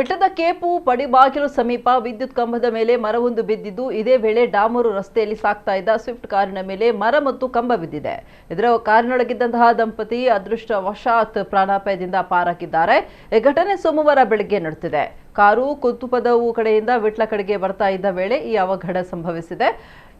ಬೆಟ್ಟದ ಕೇಪು ಪಡಿಬಾಗಿಲು ಸಮೀಪ ವಿದ್ಯುತ್ ಕಂಬದ ಮೇಲೆ ಮರವೊಂದು ಬಿದ್ದಿದ್ದು, ಇದೇ ವೇಳೆ ಡಾಮರು ರಸ್ತೆಯಲ್ಲಿ ಸಾಗ್ತಾ ಇದ್ದ ಸ್ವಿಫ್ಟ್ ಕಾರಿನ ಮೇಲೆ ಮರ ಮತ್ತು ಕಂಬ ಬಿದ್ದಿದೆ. ಇದರ ಕಾರಿನೊಳಗಿದ್ದಂತಹ ದಂಪತಿ ಅದೃಷ್ಟವಶಾತ್ ಪ್ರಾಣಾಪಾಯದಿಂದ ಪಾರಾಗಿದ್ದಾರೆ. ಈ ಘಟನೆ ಸೋಮವಾರ ಬೆಳಗ್ಗೆ ನಡೆದಿದೆ. ಕಾರು ಕುತ್ತುಪದವು ಕಡೆಯಿಂದ ವಿಟ್ಲ ಕಡೆಗೆ ಬರ್ತಾ ಇದ್ದ ವೇಳೆ ಈ ಅವಘಡ ಸಂಭವಿಸಿದೆ.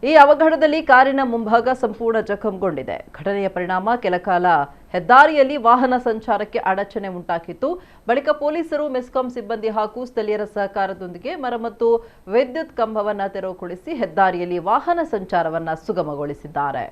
ಈ ಅವಘಡದಲ್ಲಿ ಕಾರಿನ ಮುಂಭಾಗ ಸಂಪೂರ್ಣ ಜಖಂಗೊಂಡಿದೆ. ಘಟನೆಯ ಪರಿಣಾಮ ಕೆಲಕಾಲ ಹೆದ್ದಾರಿಯಲ್ಲಿ ವಾಹನ ಸಂಚಾರಕ್ಕೆ ಅಡಚಣೆ ಉಂಟಾಗಿತ್ತು. ಬಳಿಕ ಪೊಲೀಸರು, ಮೆಸ್ಕಾಂ ಸಿಬ್ಬಂದಿ ಹಾಗೂ ಸ್ಥಳೀಯರ ಸಹಕಾರದೊಂದಿಗೆ ಮರ ಮತ್ತು ವಿದ್ಯುತ್ ಕಂಬವನ್ನು ತೆರವುಗೊಳಿಸಿ ಹೆದ್ದಾರಿಯಲ್ಲಿ ವಾಹನ ಸಂಚಾರವನ್ನು ಸುಗಮಗೊಳಿಸಿದ್ದಾರೆ.